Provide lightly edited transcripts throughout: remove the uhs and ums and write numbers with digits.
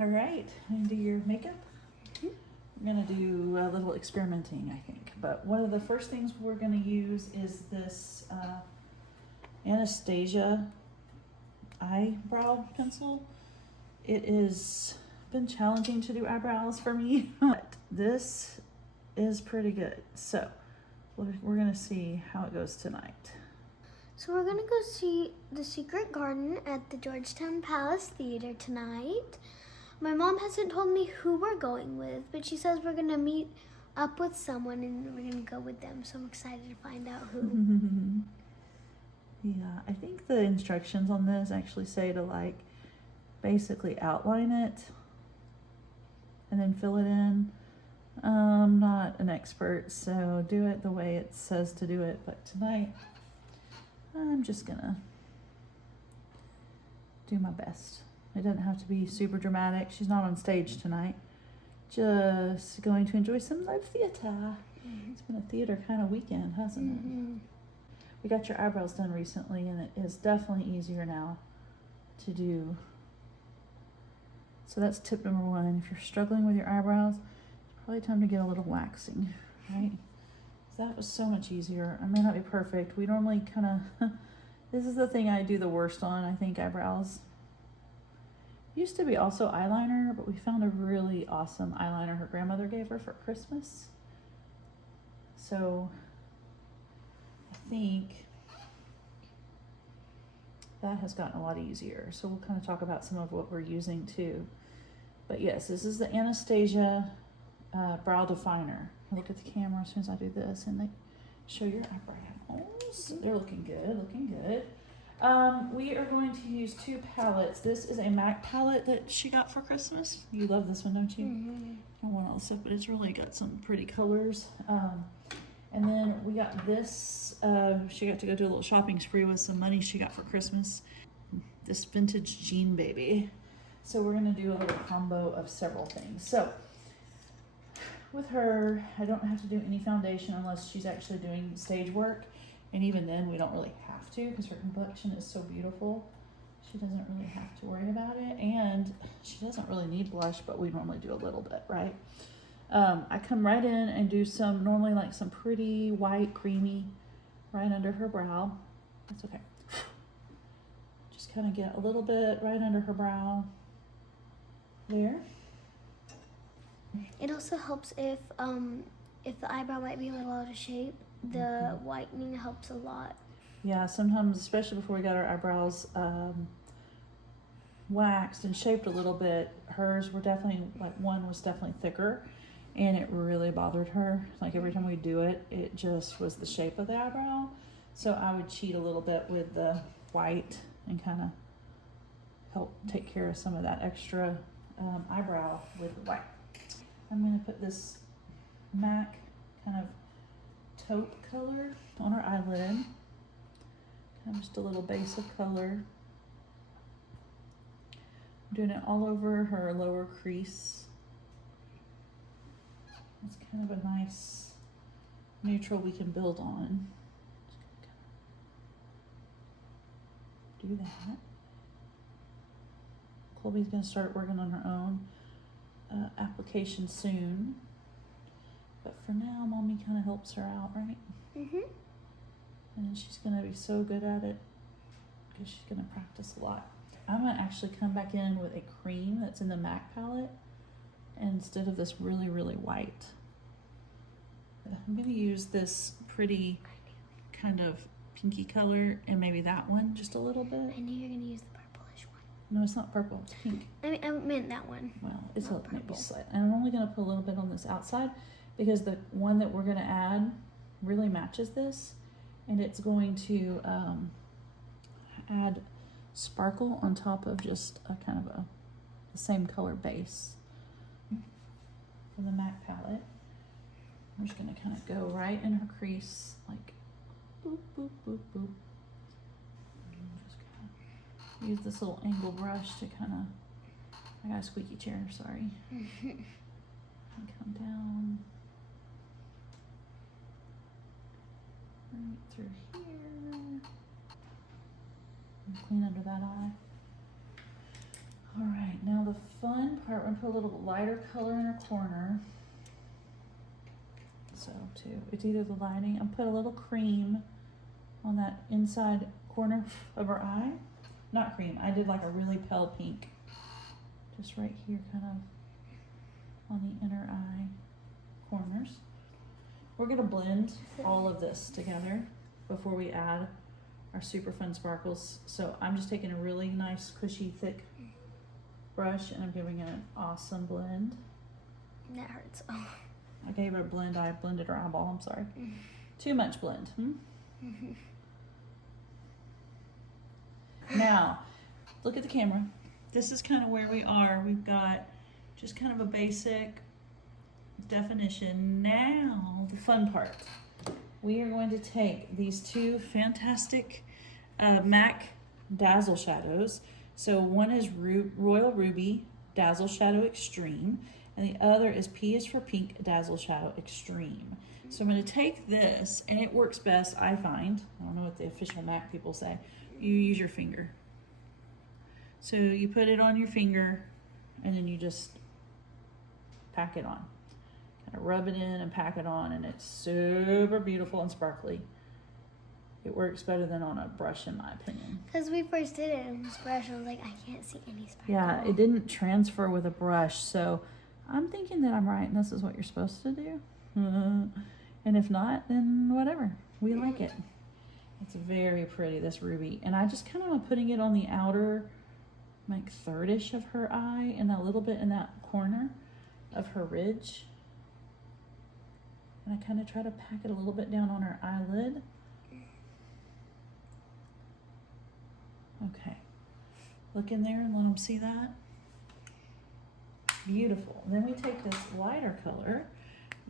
All right, and do your makeup. We're gonna do a little experimenting, I think. But one of the first things we're gonna use is this Anastasia eyebrow pencil. It has been challenging to do eyebrows for me, but this is pretty good. So we're gonna see how it goes tonight. So we're gonna go see The Secret Garden at the Georgetown Palace Theater tonight. My mom hasn't told me who we're going with, but she says we're gonna meet up with someone and we're gonna go with them. So I'm excited to find out who. Yeah, I think the instructions on this actually say to like basically outline it and then fill it in. I'm not an expert, so do it the way it says to do it, but tonight I'm just gonna do my best. It doesn't have to be super dramatic. She's not on stage tonight. Just going to enjoy some live theater. It's been a theater kind of weekend, hasn't it? We got your eyebrows done recently, and it is definitely easier now to do. So that's tip number one. If you're struggling with your eyebrows, it's probably time to get a little waxing, right? That was so much easier. I may not be perfect. We normally kind of, this is the thing I do the worst on, I think, eyebrows. Used to be also eyeliner, but we found a really awesome eyeliner her grandmother gave her for Christmas. So I think that has gotten a lot easier. So we'll kind of talk about some of what we're using too. But yes, this is the Anastasia brow definer. Look at the camera as soon as I do this, and they show your eyebrows. They're looking good, looking good. We are going to use two palettes. This is a MAC palette that she got for Christmas. You love this one, don't you? I want all the stuff, but it's really got some pretty colors. And then we got this, she got to go do a little shopping spree with some money she got for Christmas. This vintage jean baby. So we're gonna do a little combo of several things. So with her, I don't have to do any foundation unless she's actually doing stage work. And even then we don't really have to because her complexion is so beautiful. She doesn't really have to worry about it. And she doesn't really need blush, but we normally do a little bit, right? I come right in and do some, normally like some pretty white, creamy, right under her brow. That's okay. Just kind of get a little bit right under her brow. There. It also helps if the eyebrow might be a little out of shape. The whitening helps a lot. Yeah, sometimes, especially before we got our eyebrows waxed and shaped a little bit, hers were definitely, like one was definitely thicker. And it really bothered her. Like every time we do it, it just was the shape of the eyebrow. So I would cheat a little bit with the white and kind of help take care of some of that extra eyebrow with the white. I'm gonna put this MAC kind of taupe color on her eyelid. Kind of just a little base of color. I'm doing it all over her lower crease. It's kind of a nice neutral we can build on. Do that. Kolbie's gonna start working on her own application soon. But for now, Mommy kind of helps her out, right? And then she's gonna be so good at it because she's gonna practice a lot. I'm gonna actually come back in with a cream that's in the MAC palette instead of this really, really white. I'm gonna use this pretty kind of pinky color and maybe that one just a little bit. I knew you were gonna use the purplish one. No, it's not purple, it's pink. I meant that one. Well, it's a maybe purple. slight. And I'm only gonna put a little bit on this outside because the one that we're gonna add really matches this, and it's going to add sparkle on top of just a kind of the same color base from the MAC palette. I'm just gonna kind of go right in her crease, like boop, boop, boop, boop. And just kind of use this little angle brush to kind of, I got a squeaky chair, sorry. And come down right through here. And clean under that eye. All right, now the fun part, we're gonna put a little lighter color in her corner. So it's either the lighting, I'll put a little cream on that inside corner of her eye. Not cream, I did like a really pale pink. Just right here, kind of on the inner eye corners. We're gonna blend all of this together before we add our super fun sparkles. So I'm just taking a really nice, cushy, thick brush and I'm giving it an awesome blend. That hurts. Oh. I gave her a blend, I blended her eyeball, I'm sorry. Too much blend. Now, look at the camera. This is kind of where we are. We've got just kind of a basic definition. Now, the fun part. We are going to take these two fantastic MAC Dazzle Shadows. So one is Royal Ruby Dazzle Shadow Extreme, and the other is P is for Pink Dazzle Shadow Extreme. So I'm going to take this, and it works best, I find. I don't know what the official MAC people say. You use your finger. So you put it on your finger, and then you just pack it on. Kind of rub it in and pack it on, and it's super beautiful and sparkly. It works better than on a brush, in my opinion. Because we first did it on this brush, I was like, I can't see any sparkle. Yeah, it didn't transfer with a brush, so I'm thinking that I'm right and this is what you're supposed to do. And if not, then whatever. We like it. It's very pretty, this ruby. And I just kind of am putting it on the outer, like third-ish of her eye and a little bit in that corner of her ridge. And I kind of try to pack it a little bit down on her eyelid. Okay. Look in there and let them see that. Beautiful. And then we take this lighter color.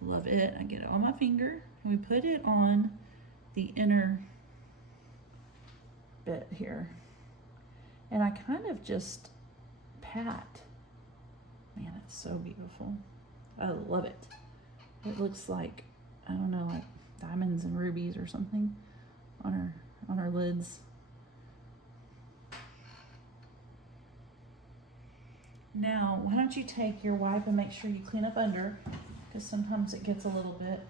Love it. I get it on my finger and we put it on the inner bit here. And I kind of just pat. Man, it's so beautiful. I love it. It looks like, I don't know, like diamonds and rubies or something on her lids. Now, why don't you take your wipe and make sure you clean up under, because sometimes it gets a little bit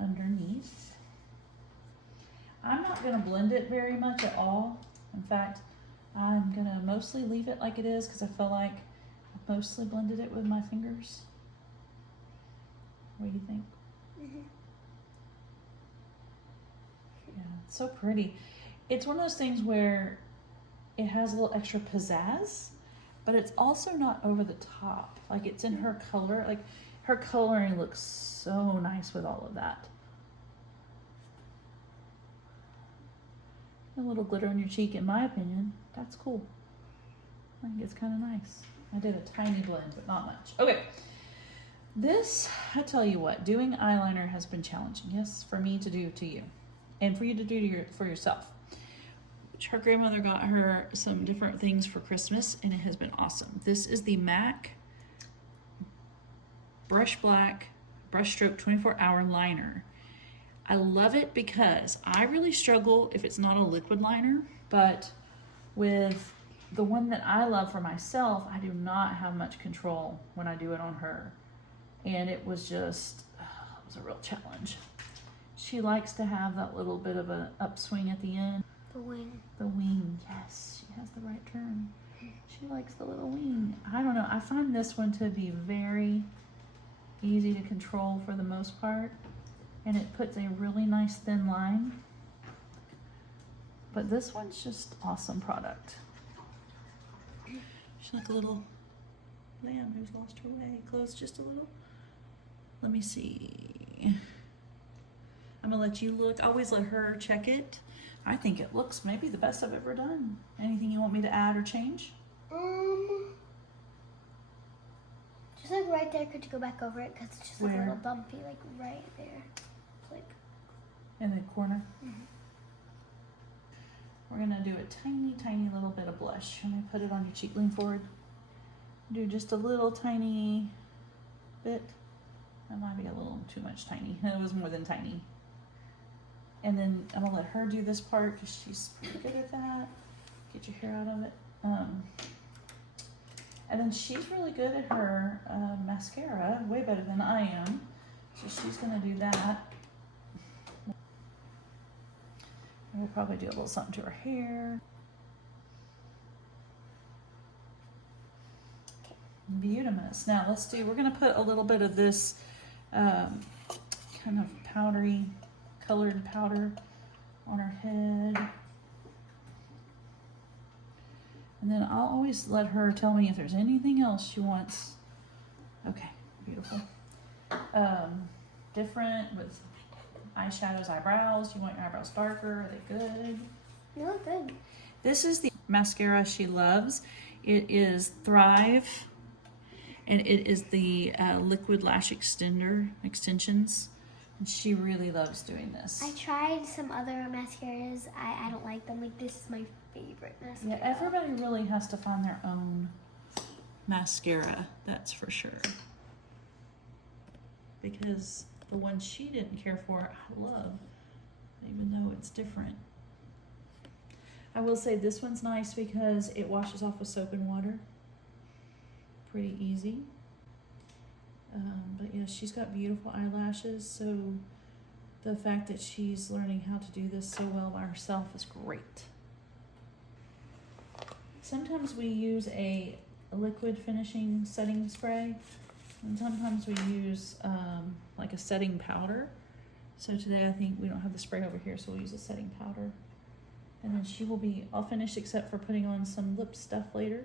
underneath. I'm not going to blend it very much at all. In fact, I'm going to mostly leave it like it is because I feel like I mostly blended it with my fingers. What do you think? Yeah, it's so pretty. It's one of those things where it has a little extra pizzazz, but it's also not over the top. Like it's in her color. Like her coloring looks so nice with all of that. A little glitter on your cheek, in my opinion. That's cool. I think it's kind of nice. I did a tiny blend, but not much. Okay. This, I tell you what, doing eyeliner has been challenging. Yes, for me to do to you. And for you to do for yourself. Her grandmother got her some different things for Christmas, and it has been awesome. This is the MAC Brush Black Brush Stroke 24-Hour Liner. I love it because I really struggle if it's not a liquid liner, but with the one that I love for myself, I do not have much control when I do it on her. And it was just, it was a real challenge. She likes to have that little bit of an upswing at the end. The wing. The wing, yes, she has the right term. She likes the little wing. I don't know, I find this one to be very easy to control for the most part. And it puts a really nice thin line. But this one's just awesome product. She's like a little lamb who's lost her way. Close just a little. Let me see. I'm gonna let you look. I always let her check it. I think it looks maybe the best I've ever done. Anything you want me to add or change? Just like right there, could you go back over it? Because it's just like a Where? little bumpy, like right there. It's like In the corner. We're gonna do a tiny, tiny little bit of blush. I'm gonna put it on your cheek, lean forward. Do just a little tiny bit. That might be a little too much tiny. It was more than tiny. And then I'm gonna let her do this part because she's pretty good at that. Get your hair out of it. And then she's really good at her mascara, way better than I am. So she's gonna do that. We'll probably do a little something to her hair. Beautimous. Now we're gonna put a little bit of this kind of powdery, colored powder on her head. And then I'll always let her tell me if there's anything else she wants. Okay, beautiful. Different with eyeshadows, eyebrows. You want your eyebrows darker? Are they good? You look good. This is the mascara she loves. It is Thrive, and it is the liquid lash extensions. And she really loves doing this. I tried some other mascaras. I don't like them. Like, this is my favorite mascara. Yeah, everybody really has to find their own mascara, that's for sure. Because the one she didn't care for, I love, even though it's different. I will say this one's nice because it washes off with soap and water. Pretty easy. But yeah, she's got beautiful eyelashes, so the fact that she's learning how to do this so well by herself is great. Sometimes we use a liquid finishing setting spray, and sometimes we use like a setting powder. So today I think we don't have the spray over here, so we'll use a setting powder. And then she will be all finished except for putting on some lip stuff later.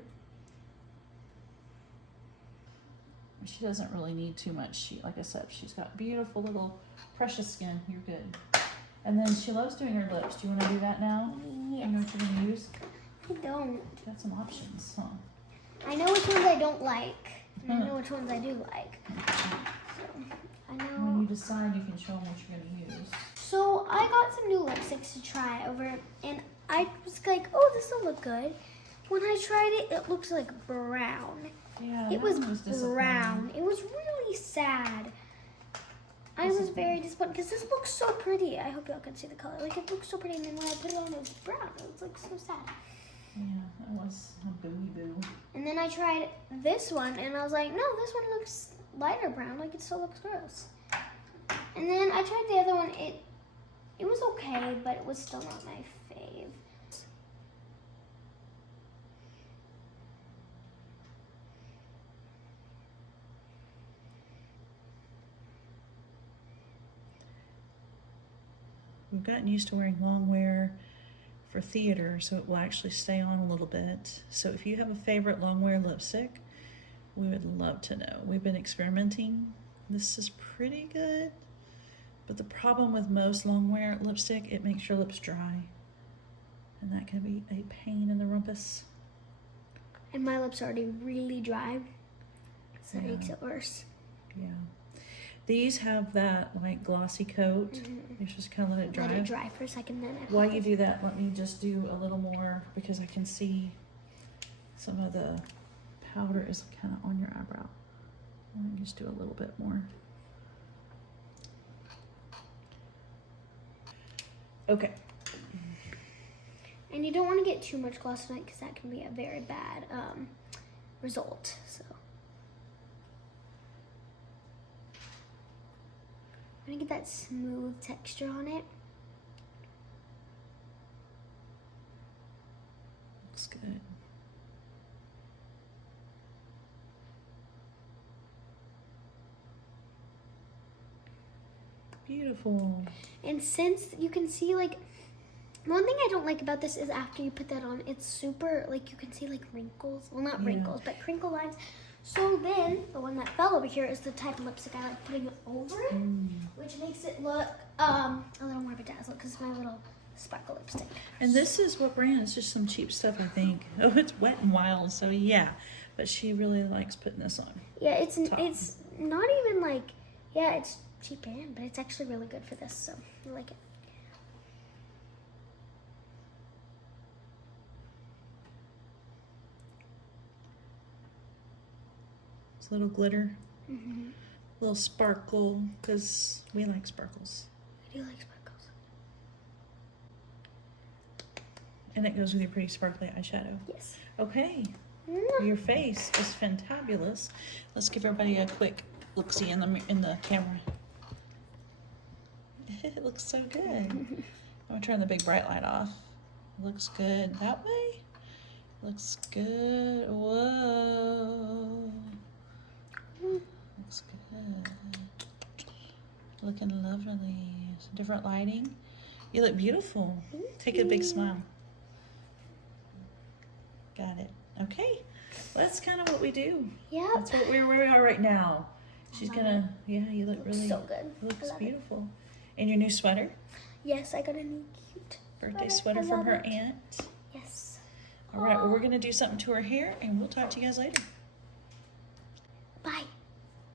She doesn't really need too much. Like I said, she's got beautiful little precious skin. You're good. And then she loves doing her lips. Do you want to do that now? Yes. You know what you're going to use? I don't. You got some options, huh? I know which ones I don't like. And I know which ones I do like. So, I know. When you decide, you can show them what you're going to use. So, I got some new lipsticks to try over, and I was like, oh, this will look good. When I tried it, it looks like brown. Yeah, It that was one disappointing. brown. It was really sad. I was very disappointed because this looks so pretty. I hope y'all can see the color. Like, it looks so pretty, and then when I put it on, it was brown. It was like so sad. Yeah, that was a booey boo. And then I tried this one, and I was like, no, this one looks lighter brown. Like, it still looks gross. And then I tried the other one. It was okay, but it was still not my fave. We've gotten used to wearing long wear for theater, so it will actually stay on a little bit. So if you have a favorite long wear lipstick, we would love to know. We've been experimenting. This is pretty good, but the problem with most long wear lipstick, it makes your lips dry, and that can be a pain in the rumpus. And my lips are already really dry, so Yeah. it makes it worse. Yeah. These have that like glossy coat. You just kind of let it dry. Let it dry for a second, then I put While you this- do that, let me just do a little more because I can see some of the powder is kind of on your eyebrow. Let me just do a little bit more. Okay. And you don't want to get too much gloss on it because that can be a very bad result. So I'm gonna get that smooth texture on it. Looks good. Beautiful. And since you can see, like, one thing I don't like about this is after you put that on, it's super, like, you can see, like, wrinkles. Well, not Yeah. wrinkles, but crinkle lines. So then, the one that fell over here is the type of lipstick I like putting it over it, which makes it look a little more bedazzled because it's my little sparkle lipstick. And this is what brand? It's just some cheap stuff, I think. Oh, it's Wet n Wild, so yeah. But she really likes putting this on. Yeah, it's Top. it's not even like, yeah, it's cheap brand, but it's actually really good for this, so I like it. It's a little glitter, little sparkle, because we like sparkles. I do like sparkles. And it goes with your pretty sparkly eyeshadow. Yes. Okay, Your face is fantabulous. Let's give everybody a quick look-see in the camera. It looks so good. I'm gonna turn the big bright light off. Looks good that way. Looks good. Whoa. Looks good. Looking lovely. Some different lighting. You look beautiful. Take a big smile. Got it. Okay. Well, that's kind of what we do. Yep. That's where we are right now. She's gonna, yeah, you look really, so good. Looks I love beautiful. And your new sweater? Yes, I got a new cute Birthday sweater from her aunt. Yes. All right, well, we're gonna do something to her hair and we'll talk to you guys later. Bye.